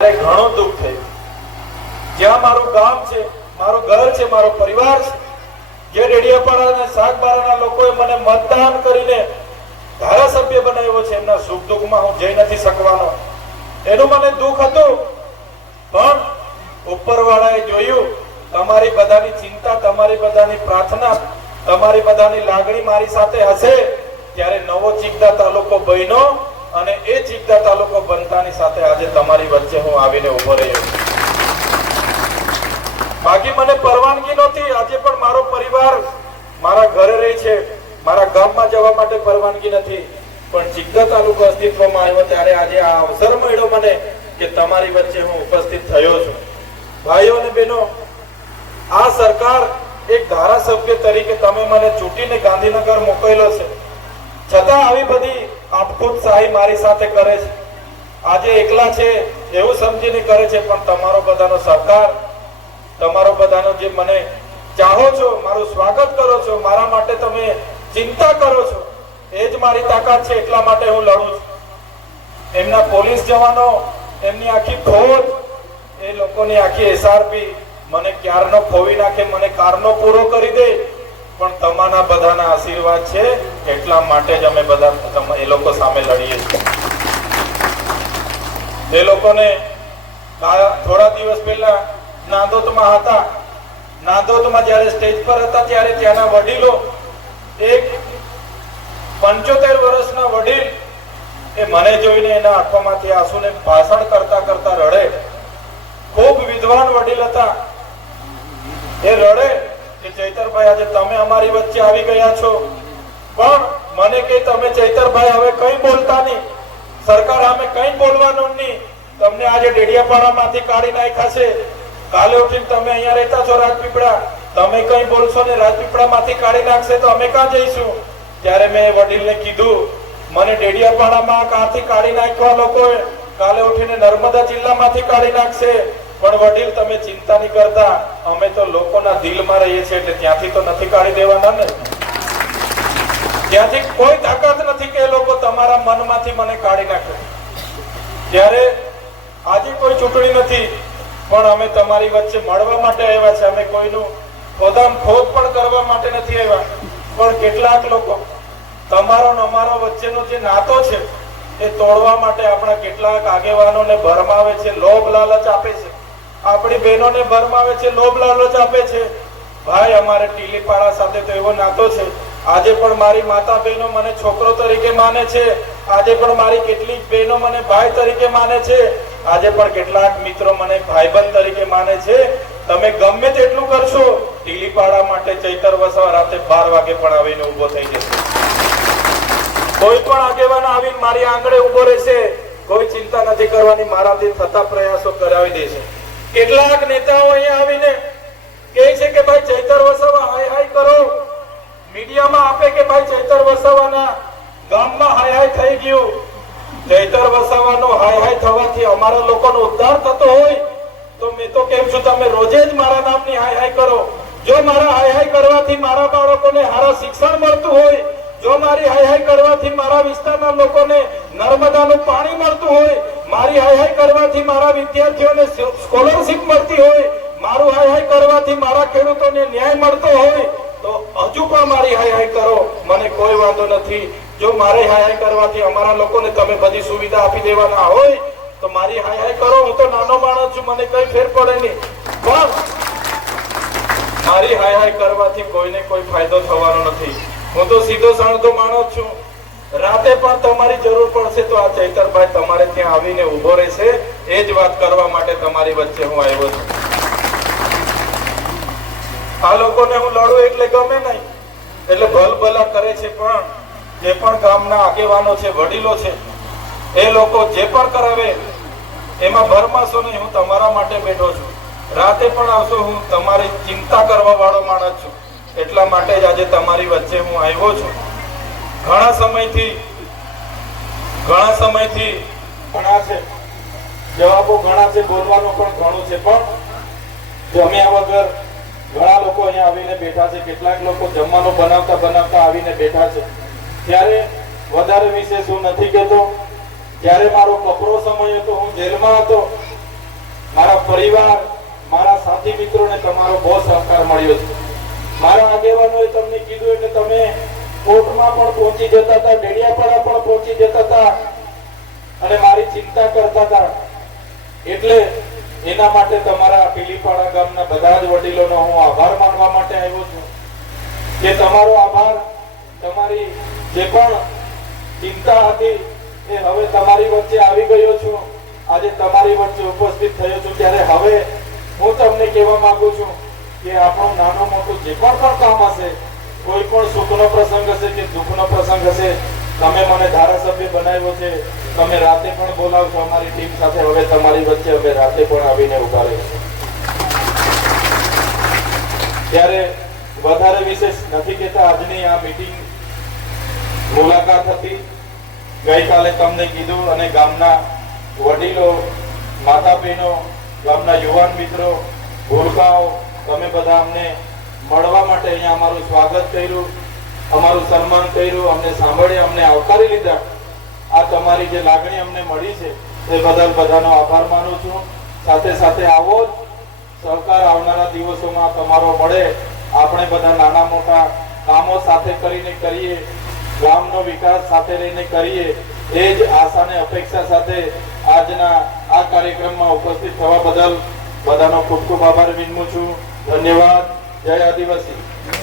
ઘણું દુઃખ થયું. જ્યાં મારું ગામ છે, મારું ઘર છે, મારો પરિવાર છે, જે ડેડિયાપાડા અને શાકબારાના લોકોએ મને મતદાન કરીને ધારાસભ્ય બનાવ્યો છે, એમના સુખ દુઃખમાં હું જઈ નથી શકવાનો. એનું મને દુઃખ હતું. પણ ઉપરવાળાએ જોયું, તમારી બધાની ચિંતા, તમારી બધાની પ્રાર્થના, તમારી બધાની લાગણી મારી સાથે હશે. ત્યારે નવો ચિંતા તાલુકો બન્યો. અને એ જીગદા તાલુકો બનતાની સાથે આજે તમારી વચ્ચે હું આવીને ઊભો રહ્યો. બાકી મને પરવાનગી નહોતી, આજે પણ મારો પરિવાર મારા ઘરે રહે છે. મારા ગામમાં જવા માટે પરવાનગી નથી, પણ જીગદા તાલુકો અસ્તિત્વમાં આવ્યો ત્યારે આજે આ અવસર મળ્યો મને કે તમારી વચ્ચે હું ઉપસ્થિત થયો છું. ભાઈઓ અને બહેનો, આ સરકાર એક ધારાસભ્ય તરીકે તમે મને ચૂંટીને ગાંધીનગર મોકલેલો છે. છતાં આવી બધી આપખુદ શાહી મારી સાથે કરે છે. આજે એકલા છે, એવું સમજીને કરે છે, પણ તમારો બધાનો સહકાર, તમારો બધાનો જે મને ચાહો છો, મારું સ્વાગત કરો છો, મારા માટે તમે ચિંતા કરો છો, એ જ મારી તાકાત છે, એટલા માટે હું લડું છું. એમના પોલીસ જવાનો, એમની આખી ફોજ, એ લોકોની આખી એસઆરપી મને ક્યારનો ખોવી નાખે, મને કારનો પૂરો કરી દે પણ તમારા બધાના આશીર્વાદ છે, એટલા માટે જ અમે બધા એ લોકો સામે લડીએ છીએ. એ લોકોને થોડા દિવસ પહેલા નાંદોદમાં હતા. નાંદોદમાં જ્યારે સ્ટેજ પર હતા, ત્યારે ત્યાંના વડીલો એક પંચોતેર વર્ષના વડીલ એ મને જોઈને એના આંખોમાંથી આંસુને ભાષણ કરતા કરતા રડે. ખૂબ વિદ્વાન વડીલ હતા. એ રડે કે ચૈતરભાઈ, આજે તમે અમારી વચ્ચે આવી ગયા છો. પણ મને કે તમે ચૈતરભાઈ, હવે કઈ બોલતા નહીં. સરકાર અમે કઈ બોલવાનું નહીં. તમને આજે ડેડિયાપાડામાંથી કાઢી નાખ્યા છે. કાલે ઉઠીને તમે અહીંયા રહેતા છો રાજપીપળા. તમે કઈ બોલશો ને રાજપીપળામાંથી કાઢી નાખશે તો અમે ક્યાં જઈશું? ત્યારે મેં વડીલને કીધું, મને ડેડિયાપાડામાં કાંથી કાઢી નાખવા લોકોએ? કાલે ઉઠીને નર્મદા જિલ્લામાંથી કાઢી નાખશે. પણ વડીલ, તમે ચિંતા નહીં કરતા. અમે તો લોકોના દિલમાં રહીએ છીએ એટલે ત્યાંથી તો નથી કાઢી દેવાના ને? ત્યાંથી કોઈ તાકાત નથી કે લોકો તમારા મનમાંથી મને કાઢી નાખે. ત્યારે આજે કોઈ ચૂંટણી નથી, પણ અમે તમારી વચ્ચે મળવા માટે આવ્યા છે. અમે કોઈનું ખોદામ ખોદ પણ કરવા માટે નથી આવ્યા. પણ કેટલાક લોકો, તમારો ને અમારો વચ્ચેનો જે નાતો છે, એ તોડવા માટે આપણા કેટલાક આગેવાનોને ભરમાવે છે, લોભ લાલચ આપે છે. આપણી બહેનોને ભરમાવે છે, લોભ લાલચ આપે છે. ભાઈ, અમારે ટીલીપાડા સાથે તો એવો નાતો છે. આજે પણ મારી માતા બહેનો મને છોકરો તરીકે માને છે. આજે પણ મારી કેટલીક બહેનો મને ભાઈ તરીકે માને છે. આજે પણ કેટલાક મિત્રો મને ભાઈબંધ તરીકે માને છે. તમે ગમે તેટલું કરશો, ટીલીપાડા માટે ચૈતર વસવા રાતે બાર વાગે પણ આવીને ઊભો થઈ જશે. કોઈ પણ આગેવાન આવીને મારી આંગણે ઊભો રહેશે, કોઈ ચિંતા નથી કરવાની. મારાથી થતા પ્રયાસો કરાવી દેશે. કેટલાક નેતાઓ અહીંયા આવીને કહે છે કે ભાઈ ચૈતર વસાવા હાય હાય કરો. મીડિયામાં આપે કે ભાઈ ચૈતર વસાવાના ગામમાં હાય હાય થઈ ગયું. ચૈતર વસાવાનો હાય હાય થવાથી અમારા લોકોનો ઉદ્ધાર થતો હોય તો મેં તો કેમ છું તમે રોજે જ મારા નામની હાય હાય કરો. જો મારા હાય હાય કરવાથી મારા બાળકોને સારા શિક્ષણ મળતું હોય, જો મારી હાય હાય કરવાથી મારા વિસ્તારના લોકોને નર્મદાનું પાણી મળતું હોય મારી હાય હાય કરવાથી મારા વિદ્યાર્થીઓને સ્કોલરશિપ મળતી હોય, મારું હાય હાય કરવાથી મારા ખેડૂતોને ન્યાય મળતો હોય, તો હજુ પણ મારી હાય હાય કરો. મને કોઈ વાંધો નથી. જો મારે હાય હાય કરવાથી અમારા લોકોને તમે બધી સુવિધા આપી દેવાના હોય, તો મારી હાય હાય કરો. હું તો નાનો માણસ છું, મને કઈ ફેર પડે નહીં. પણ મારી હાય હાય કરવાથી કોઈને કોઈ ફાયદો થવાનો નથી. હું તો સીધો સાણતો માણસ છું. રાતે પણ તમારી જરૂર પડશે તો આ ચૈતરભાઈ તમારે ત્યાં આવીને ઊભો રહેશે. એ જ વાત કરવા માટે તમારી વચ્ચે હું આવ્યો છું. આ લોકોને હું લડું એટલે ગમે નહીં. એટલે ભલ ભલા કરે છે પણ જે પણ ગામના આગેવાનો છે, વડીલો છે, એ લોકો જે પણ કરાવે, એમાં ભરમાશો નહીં. હું તમારા માટે બેઠો છું. રાતે પણ આવશો, હું તમારી ચિંતા કરવા વાળો માણસ છું. એટલા માટે જ આજે તમારી વચ્ચે હું આવ્યો છું. ઘણા સમયથી ઘણા સમયથી ઘણા છે. જવાબો ઘણા છે, બોલવાનું પણ ઘણું છે. પણ જમ્યા વગર ઘણા લોકો અહીંયા આવીને બેઠા છે. કેટલાક લોકો જમવાનું બનાવતા બનાવતા આવીને બેઠા છે. ત્યારે વધારે વિશેષ હું નથી કહેતો. જ્યારે મારો કપરો સમય હતો, હું જેલમાં હતો, મારા પરિવાર, મારા સાથી મિત્રોને તમારો બહુ સહકાર મળ્યો છે. મારા આગેવાનોએ તમને કીધું એટલે તમે કોર્ટમાં પણ પહોંચી જતા હતા, ડેડિયાપાડા પણ પહોંચી જતા હતા અને મારી ચિંતા કરતા હતા. એટલે એના માટે તમારા પીલીપાડા ગામના બધા જ વડીલોનો હું આભાર માનવા માટે આવ્યો છું. કે તમારો આભાર, તમારી જે પણ ચિંતા હતી એ હવે તમારી વચ્ચે આવી ગયો છું. આજે તમારી વચ્ચે ઉપસ્થિત થયો છું. ત્યારે હવે હું તમને કહેવા માંગુ છું કે આપણું નાનું મોટું જે પણ પણ કામ હશે કોઈ પણ સુખનો પ્રસંગ હશે કે દુઃખનો પ્રસંગ હશે, તમે મને ધારાસભ્ય બનાવ્યો છે, તમે રાતે પણ બોલાવશો અમારી ટીમ સાથે, હવે તમારી વચ્ચે અમે રાતે પણ આવીને ઊભા રહીશું. ત્યારે વધારે વિશેષ નથી કહેતા, આજની આ મીટિંગ મુલાકાત હતી. ગઈકાલે તમને કીધું અને ગામના વડીલો માતા બહેનો ગામના યુવાન મિત્રો, ભૂલકાઓ, તમે બધા અમને મળવા માટે અહીંયા અમારું સ્વાગત કર્યું, અમારું સન્માન કર્યું, અમને સાંભળી, અમને આવકારી લીધા. આ તમારી જે લાગણી અમને મળી છે તે બદલ બધાનો આભાર માનું છું. સાથે સાથે આવો જ સહકાર આવનારા દિવસોમાં તમારો મળે. આપણે બધા નાના મોટા કામો સાથે કરીને કરીએ, ગામનો વિકાસ સાથે રહીને કરીએ. એ જ આશાને અપેક્ષા સાથે આજના આ કાર્યક્રમમાં ઉપસ્થિત થવા બદલ બધાનો ખૂબ ખૂબ આભાર વિનમું છું. ધન્યવાદ. જય આદિવાસી.